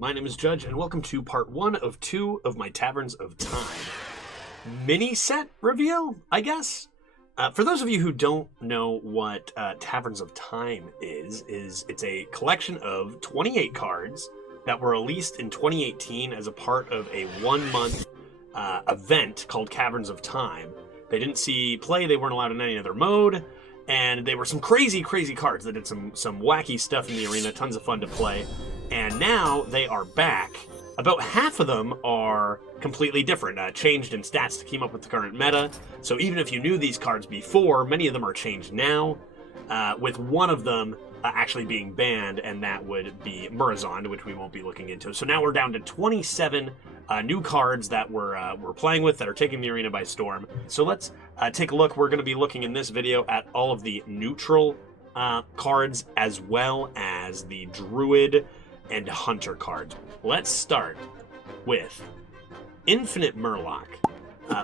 my name is Judge, and welcome to part 1 of 2 of my Taverns of Time mini set reveal, I guess. For those of you who don't know what Taverns of Time is it's a collection of 28 cards that were released in 2018 as a part of a 1-month event called Taverns of Time. They didn't see play, they weren't allowed in any other mode, and they were some crazy cards that did some wacky stuff in the arena, tons of fun to play. And now they are back. About half of them are completely different, changed in stats to keep up with the current meta. So even if you knew these cards before, many of them are changed now, with one of them actually being banned, and that would be Murloc, which we won't be looking into. So now we're down to 27 new cards that we're playing with that are taking the arena by storm. So let's take a look. We're going to be looking in this video at all of the neutral cards as well as the Druid and Hunter cards. Let's start with Infinite Murloc.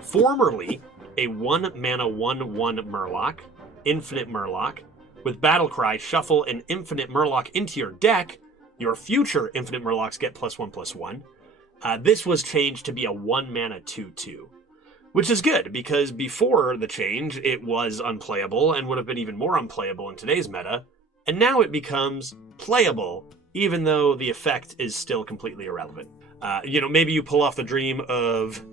Formerly a 1-mana 1/1 Murloc, Infinite Murloc. With Battlecry, shuffle an Infinite Murloc into your deck. Your future Infinite Murlocs get +1/+1. This was changed to be a 1-mana 2/2, which is good because before the change it was unplayable and would have been even more unplayable in today's meta, and now it becomes playable even though the effect is still completely irrelevant. Maybe you pull off the dream of,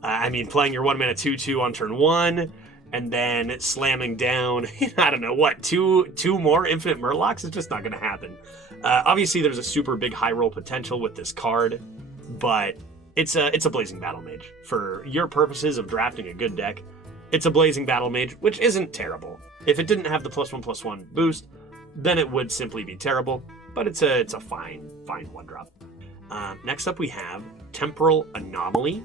playing your 1-mana 2/2 on turn 1, and then slamming down, I don't know, what, two more Infinite Murlocs? It's just not going to happen. Obviously, there's a super big high roll potential with this card, but it's a Blazing Battle Mage. For your purposes of drafting a good deck, it's a Blazing Battle Mage, which isn't terrible. If it didn't have the +1/+1 boost, then it would simply be terrible, but it's a fine 1-drop. Next up we have Temporal Anomaly.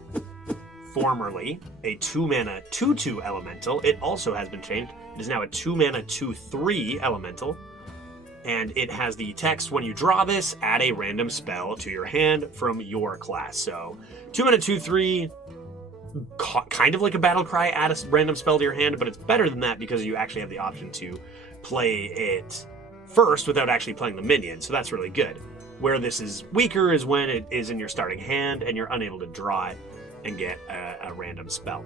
Formerly a 2-mana 2/2 elemental. It also has been changed. It is now a 2-mana 2/3 elemental. And it has the text, when you draw this, add a random spell to your hand from your class. So 2-mana 2/3, kind of like a Battlecry, add a random spell to your hand, but it's better than that because you actually have the option to play it first without actually playing the minion, so that's really good. Where this is weaker is when it is in your starting hand and you're unable to draw it and get a random spell.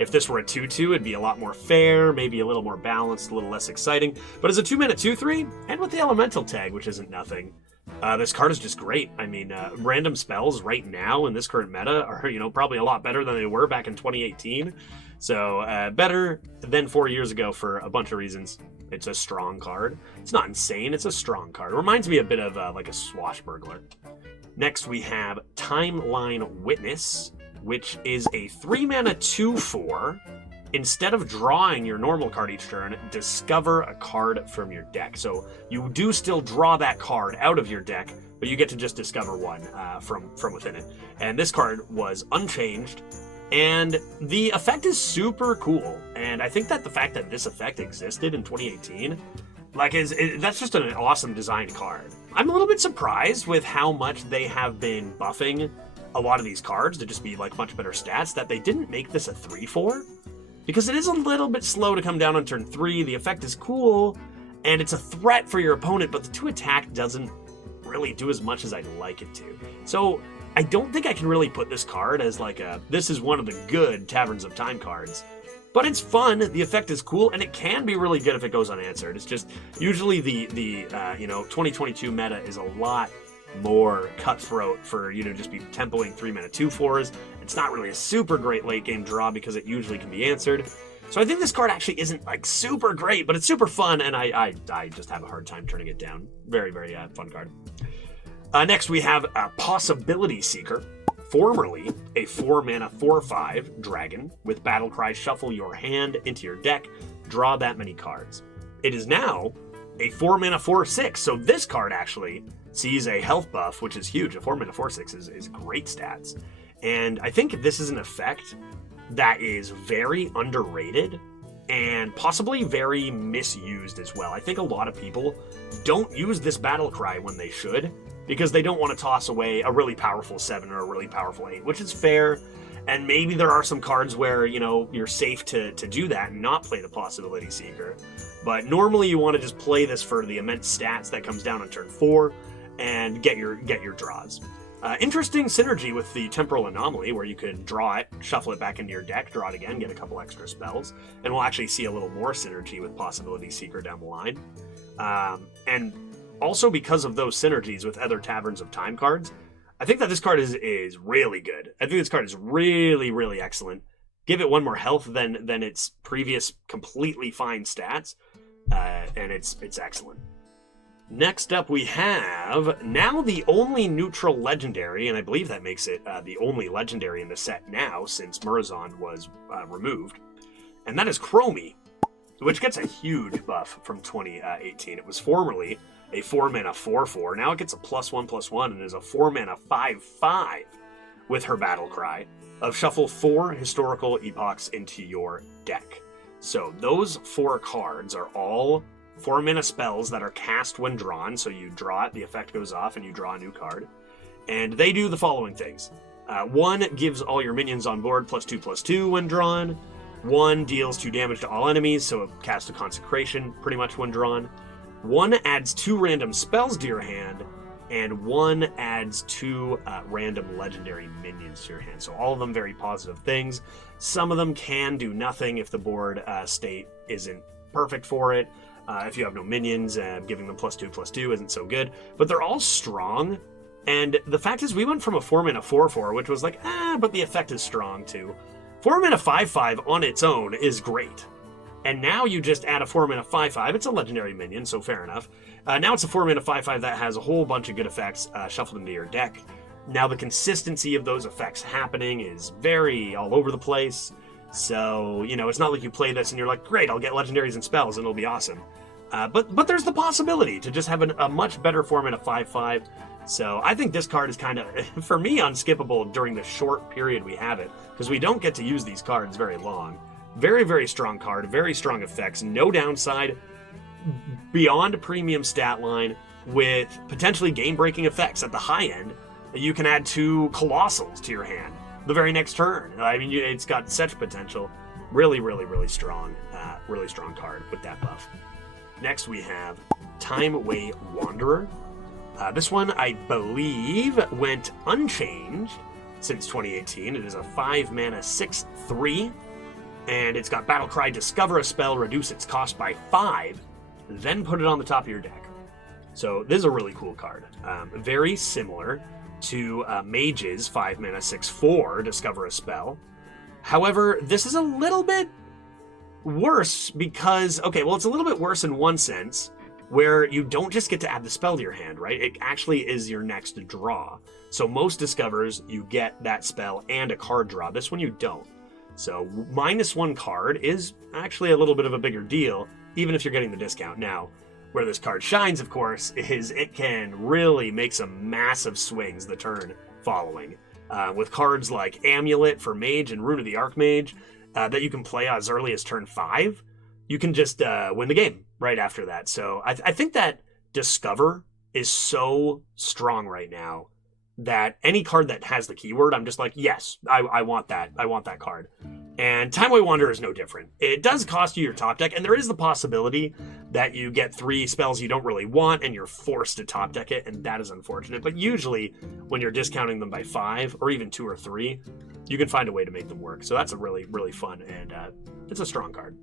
If this were a 2/2, it'd be a lot more fair, maybe a little more balanced, a little less exciting. But as a 2-mana 2/3, and with the elemental tag, which isn't nothing, this card is just great. Random spells right now in this current meta are, probably a lot better than they were back in 2018. So better than 4 years ago for a bunch of reasons. It's a strong card. It's not insane, it's a strong card. It reminds me a bit of like a Swashbuckler. Next we have Timeline Witness, which is a 3-mana 2/4. Instead of drawing your normal card each turn, discover a card from your deck. So you do still draw that card out of your deck, but you get to just discover one from within it. And this card was unchanged, and the effect is super cool. And I think that the fact that this effect existed in 2018, that's just an awesome designed card. I'm a little bit surprised with how much they have been buffing a lot of these cards to just be like much better stats, that they didn't make this a 3/4. Because it is a little bit slow to come down on turn 3, the effect is cool, and it's a threat for your opponent, but the 2 attack doesn't really do as much as I'd like it to. So I don't think I can really put this card as this is one of the good Taverns of Time cards. But it's fun, the effect is cool, and it can be really good if it goes unanswered. It's just, usually the 2022 meta is a lot more cutthroat for you to just be tempoing 3-mana 2/4s. It's not really a super great late game draw because it usually can be answered. So I think this card actually isn't super great, but it's super fun, and I just have a hard time turning it down. Very fun card. Next we have Possibilityseeker. Formerly a 4-mana 4/5 dragon. With Battlecry, shuffle your hand into your deck, draw that many cards. It is now a 4-mana 4/6, so this card actually sees a health buff, which is huge. A 4-mana 4/6 is great stats. And I think this is an effect that is very underrated and possibly very misused as well. I think a lot of people don't use this Battlecry when they should, because they don't want to toss away a really powerful 7 or a really powerful 8, which is fair. And maybe there are some cards where, you're safe to do that and not play the Possibilityseeker. But normally you want to just play this for the immense stats that comes down on turn 4, and get your draws. Interesting synergy with the Temporal Anomaly, where you can draw it, shuffle it back into your deck, draw it again, get a couple extra spells, and we'll actually see a little more synergy with Possibilityseeker down the line. And also because of those synergies with other Taverns of Time cards, I think that this card is really good. I think this card is really, really excellent. Give it one more health than its previous completely fine stats, and it's excellent. Next up, we have now the only neutral legendary, and I believe that makes it the only legendary in the set now since Murazon was removed, and that is Chromie, which gets a huge buff from 2018. It was formerly a 4-mana 4/4. Now it gets a +1/+1 and is a 4-mana 5/5 with her Battlecry of shuffle 4 historical epochs into your deck. So those 4 cards are all 4-mana spells that are cast when drawn. So you draw it, the effect goes off, and you draw a new card. And they do the following things. 1 gives all your minions on board +2/+2 when drawn. 1 deals 2 damage to all enemies, so it casts a Consecration pretty much when drawn. 1 adds 2 random spells to your hand, and 1 adds 2 random legendary minions to your hand. So all of them very positive things. Some of them can do nothing if the board state isn't perfect for it. If you have no minions, giving them +2/+2 isn't so good. But they're all strong. And the fact is, we went from a 4-mana 4/4, which was like, but the effect is strong too. 4-mana 5/5 on its own is great. And now you just add a 4-mana 5/5. It's a legendary minion, so fair enough. Now it's a 4-mana 5/5 that has a whole bunch of good effects shuffled into your deck. Now the consistency of those effects happening is very all over the place. So, it's not like you play this and you're like, great, I'll get legendaries and spells and it'll be awesome. But there's the possibility to just have a much better 4-mana 5/5. So I think this card is kind of, for me, unskippable during the short period we have it, because we don't get to use these cards very long. Very, very strong card, very strong effects, no downside, beyond premium stat line, with potentially game-breaking effects. At the high end, you can add 2 Colossals to your hand the very next turn. I mean, it's got such potential. Really, really, really strong card with that buff. Next, we have Timewaywander. This one, I believe, went unchanged since 2018. It is a 5-mana 6/3, and it's got Battlecry, discover a spell, reduce its cost by 5, then put it on the top of your deck. So this is a really cool card. Very similar to Mage's 5-mana 6/4, discover a spell. However, this is a little bit worse because, it's a little bit worse in one sense, where you don't just get to add the spell to your hand, right? It actually is your next draw. So most discovers, you get that spell and a card draw. This one you don't. So -1 card is actually a little bit of a bigger deal, even if you're getting the discount. Now, where this card shines, of course, is it can really make some massive swings the turn following. With cards like Amulet for Mage and Rune of the Archmage that you can play as early as turn 5, you can just win the game right after that. So I think that Discover is so strong right now that any card that has the keyword, I'm just like, yes, I want that. I want that card. And Timewaywander is no different. It does cost you your top deck, and there is the possibility that you get 3 spells you don't really want and you're forced to top deck it, and that is unfortunate. But usually, when you're discounting them by 5 or even 2 or 3, you can find a way to make them work. So that's a really, really fun, and it's a strong card.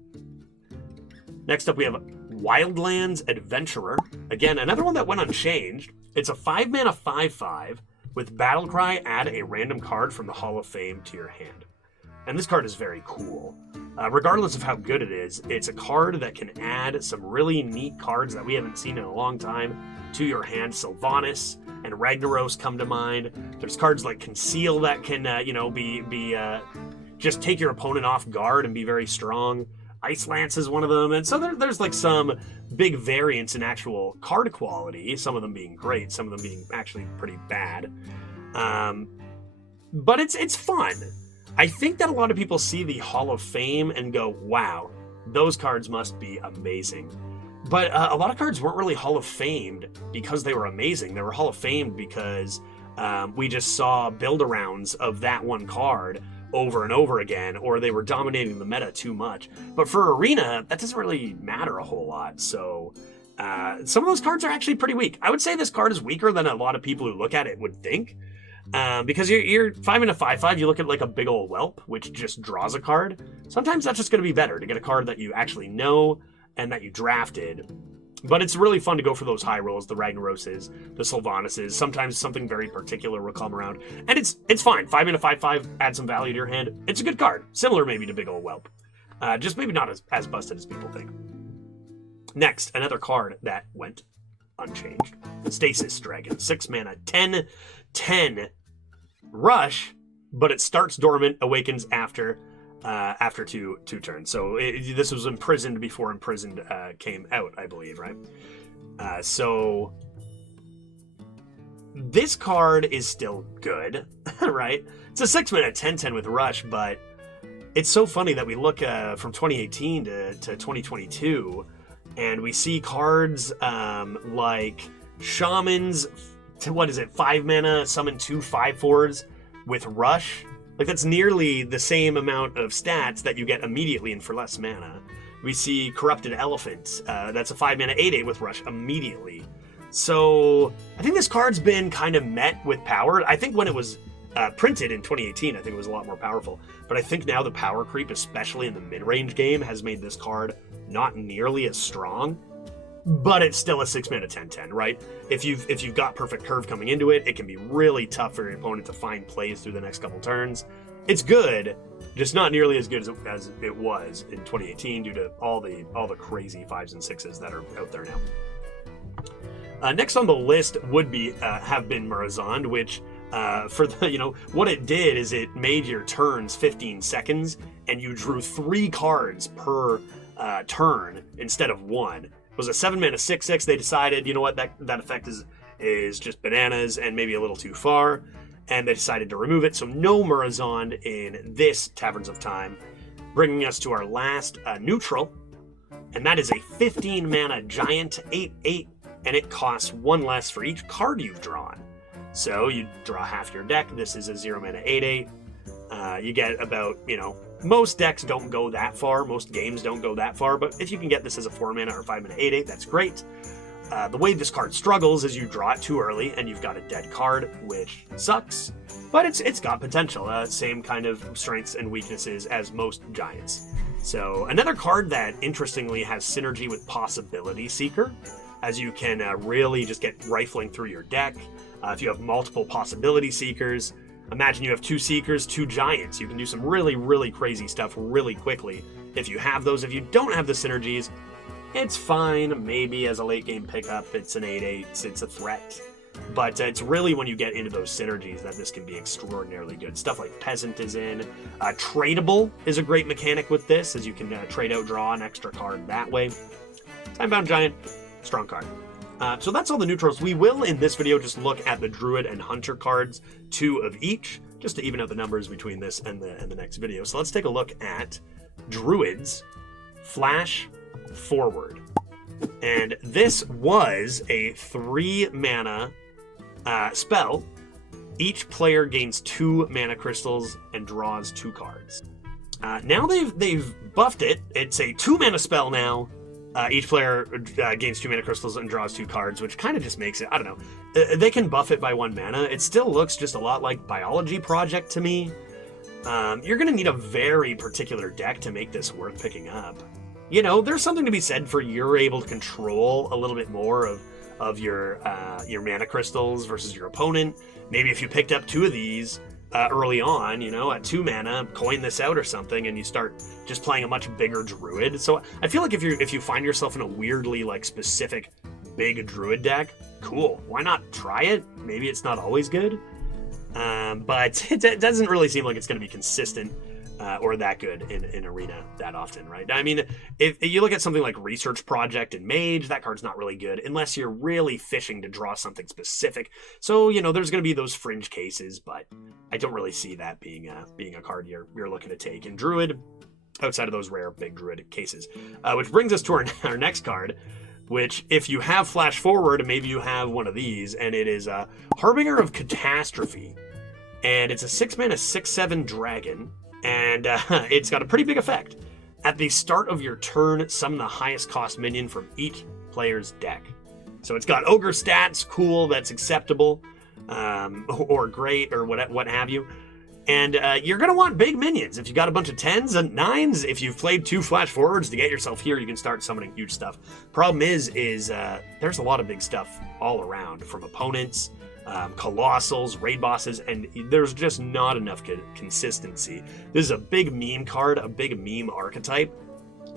Next up, we have Wildlands Adventurer. Again, another one that went unchanged. It's a 5-mana 5/5 with Battlecry, add a random card from the Hall of Fame to your hand. And this card is very cool. Regardless of how good it is, it's a card that can add some really neat cards that we haven't seen in a long time to your hand. Sylvanas and Ragnaros come to mind. There's cards like Conceal that can, just take your opponent off guard and be very strong. Ice Lance is one of them. And so there's like some big variance in actual card quality, some of them being great, some of them being actually pretty bad. But it's fun. I think that a lot of people see the Hall of Fame and go, wow, those cards must be amazing. But a lot of cards weren't really Hall of Famed because they were amazing. They were Hall of Famed because we just saw build-arounds of that one card over and over again, or they were dominating the meta too much. But for Arena, that doesn't really matter a whole lot. So some of those cards are actually pretty weak. I would say this card is weaker than a lot of people who look at it would think. Because you're 5 and a 5/5, you look at like a big old whelp, which just draws a card. Sometimes that's just going to be better to get a card that you actually know and that you drafted. But it's really fun to go for those high rolls, the Ragnaroses, the Sylvanuses. Sometimes something very particular will come around. And it's fine. 5 and a 5/5, add some value to your hand. It's a good card. Similar maybe to Big Ol' Whelp. Just maybe not as busted as people think. Next, another card that went unchanged. Stasis Dragon. 6 mana, 10 rush, but it starts dormant, awakens after two turns. So this was imprisoned before imprisoned came out, I believe, right? So this card is still good, right? It's a 6 mana 10/10 with rush, but it's so funny that we look from 2018 to 2022, and we see cards like Shamans. 5 mana, summon 2 5/4s with rush. Like, that's nearly the same amount of stats that you get immediately and for less mana. We see Corrupted Elephant. That's a 5 mana 8/8 with rush immediately. So I think this card's been kind of met with power. I think when it was printed in 2018, I think it was a lot more powerful. But I think now the power creep, especially in the mid-range game, has made this card not nearly as strong. But it's still a 6 mana 10/10, right? If you've got Perfect Curve coming into it, it can be really tough for your opponent to find plays through the next couple turns. It's good, just not nearly as good as it was in 2018 due to all the crazy 5s and 6s that are out there now. Next on the list would be have been Murazond, which for the what it did is it made your turns 15 seconds, and you drew 3 cards per turn instead of 1. It was a 7 mana 6/6. They decided, you know what, that effect is just bananas and maybe a little too far, and they decided to remove it. So no Murazond in this Taverns of Time, bringing us to our last neutral, and that is a 15 mana giant 8/8, and it costs 1 less for each card you've drawn. So you draw half your deck. This is a 0 mana 8/8. You get about, most decks don't go that far, most games don't go that far, but if you can get this as a 4 mana or 5 mana 8/8, that's great. The way this card struggles is you draw it too early and you've got a dead card, which sucks, but it's got potential. Same kind of strengths and weaknesses as most giants. So another card that interestingly has synergy with Possibilityseeker, as you can really just get rifling through your deck. If you have multiple Possibility Seekers, imagine you have 2 Seekers, 2 Giants. You can do some really, really crazy stuff really quickly if you have those. If you don't have the synergies, it's fine. Maybe as a late game pickup, it's an 8/8, it's a threat. But it's really when you get into those synergies that this can be extraordinarily good. Stuff like Peasant is in. Tradable is a great mechanic with this, as you can trade out, draw an extra card that way. Timebound Giant, strong card. So that's all the neutrals. We will, in this video, just look at the Druid and Hunter cards, 2 of each, just to even out the numbers between this and the next video. So let's take a look at Druid's Flash Forward. And this was a 3 mana spell. Each player gains 2 mana crystals and draws 2 cards. Now they've buffed it. It's a 2 mana spell now. Each player gains 2 mana crystals and draws 2 cards, which kind of just makes it, I don't know. They can buff it by 1 mana. It still looks just a lot like Biology Project to me. You're going to need a very particular deck to make this worth picking up. There's something to be said for you're able to control a little bit more of your mana crystals versus your opponent. Maybe if you picked up 2 of these early on, at 2 mana, coin this out or something, and you start just playing a much bigger Druid. So I feel like if you find yourself in a weirdly specific big Druid deck, cool. Why not try it? Maybe it's not always good, but it doesn't really seem like it's going to be consistent or that good in Arena that often, right? I mean, if you look at something like Research Project and Mage, that card's not really good unless you're really fishing to draw something specific. So, there's going to be those fringe cases, but I don't really see that being a card you're looking to take in Druid, outside of those rare big Druid cases. Which brings us to our next card, which, if you have Flash Forward, maybe you have one of these, and it is a Harbinger of Catastrophe. And it's a 6 mana 6/7 dragon. And it's got a pretty big effect. At the start of your turn, summon the highest cost minion from each player's deck. So it's got ogre stats, cool, that's acceptable, or great, or what have you. And you're going to want big minions. If you got a bunch of 10s and 9s, if you've played 2 flash forwards to get yourself here, you can start summoning huge stuff. Problem is there's a lot of big stuff all around from opponents, colossals, raid bosses, and there's just not enough consistency. This is a big meme card, a big meme archetype,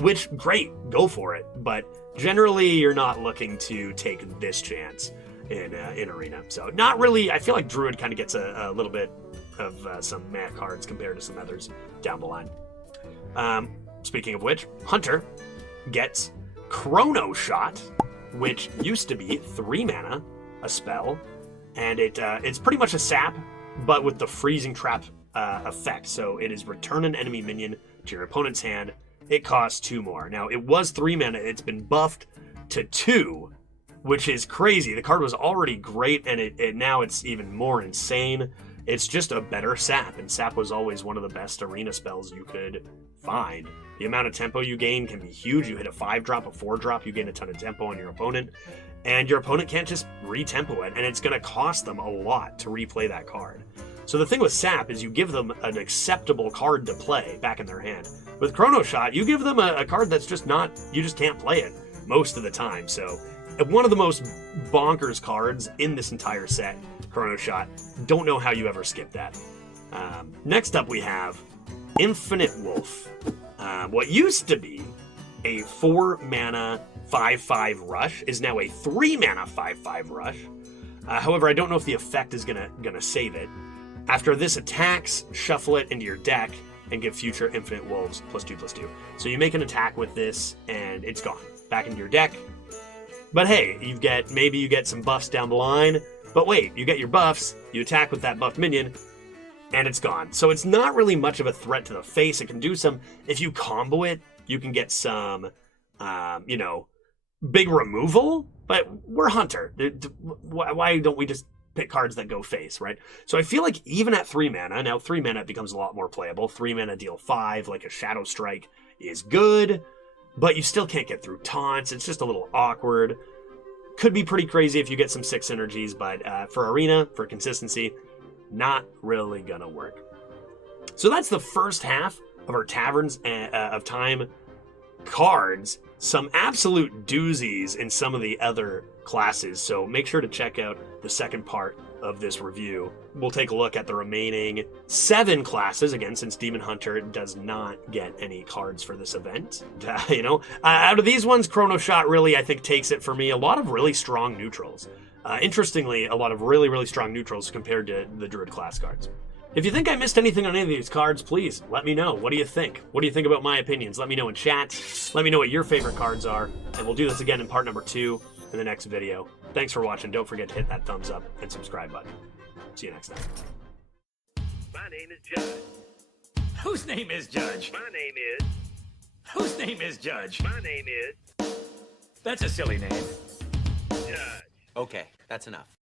which, great, go for it. But generally, you're not looking to take this chance in Arena. So not really. I feel like Druid kind of gets a little bit of some meh cards compared to some others down the line. Speaking of which, Hunter gets Chronoshot, which used to be 3 mana, a spell, and it's pretty much a sap, but with the freezing trap effect. So it is return an enemy minion to your opponent's hand. It costs 2 more. Now, it was 3 mana. It's been buffed to 2, which is crazy. The card was already great, and now it's even more insane. It's just a better sap, and sap was always one of the best arena spells you could find. The amount of tempo you gain can be huge. You hit a 5-drop, a 4-drop, you gain a ton of tempo on your opponent, and your opponent can't just re-tempo it, and it's going to cost them a lot to replay that card. So the thing with sap is you give them an acceptable card to play back in their hand. With Chronoshot, you give them a card that's just not, you just can't play it most of the time. So one of the most bonkers cards in this entire set, Chronoshot. Don't know how you ever skip that. Next up we have Infinite Wolf. What used to be a 4-mana 5/5 rush is now a 3-mana 5/5 rush. However, I don't know if the effect is gonna save it. After this attacks, shuffle it into your deck and give future Infinite Wolves +2/+2. So you make an attack with this and it's gone. Back into your deck. But hey, maybe you get some buffs down the line. But wait, you get your buffs, you attack with that buffed minion, and it's gone. So it's not really much of a threat to the face. It can do some, if you combo it, you can get some, big removal. But we're Hunter. Why don't we just pick cards that go face, right? So I feel like even at 3 mana, now 3 mana becomes a lot more playable. 3 mana deal 5, like a Shadow Strike, is good, but you still can't get through taunts. It's just a little awkward. Could be pretty crazy if you get some 6 energies, but for Arena, for consistency, not really gonna work. So that's the first half of our Taverns of Time cards. Some absolute doozies in some of the other classes, so make sure to check out the second part of this review. We'll take a look at the remaining 7 classes, again, since Demon Hunter does not get any cards for this event. Out of these ones, Chronoshot really, I think, takes it for me. A lot of really strong neutrals. Interestingly, a lot of really, really strong neutrals compared to the Druid class cards. If you think I missed anything on any of these cards, please let me know. What do you think? What do you think about my opinions? Let me know in chat. Let me know what your favorite cards are, and we'll do this again in part number 2 in the next video. Thanks for watching. Don't forget to hit that thumbs up and subscribe button. See you next time. My name is Judge. Whose name is Judge? My name is. Whose name is Judge? My name is That's a silly name. Judge. Okay, that's enough.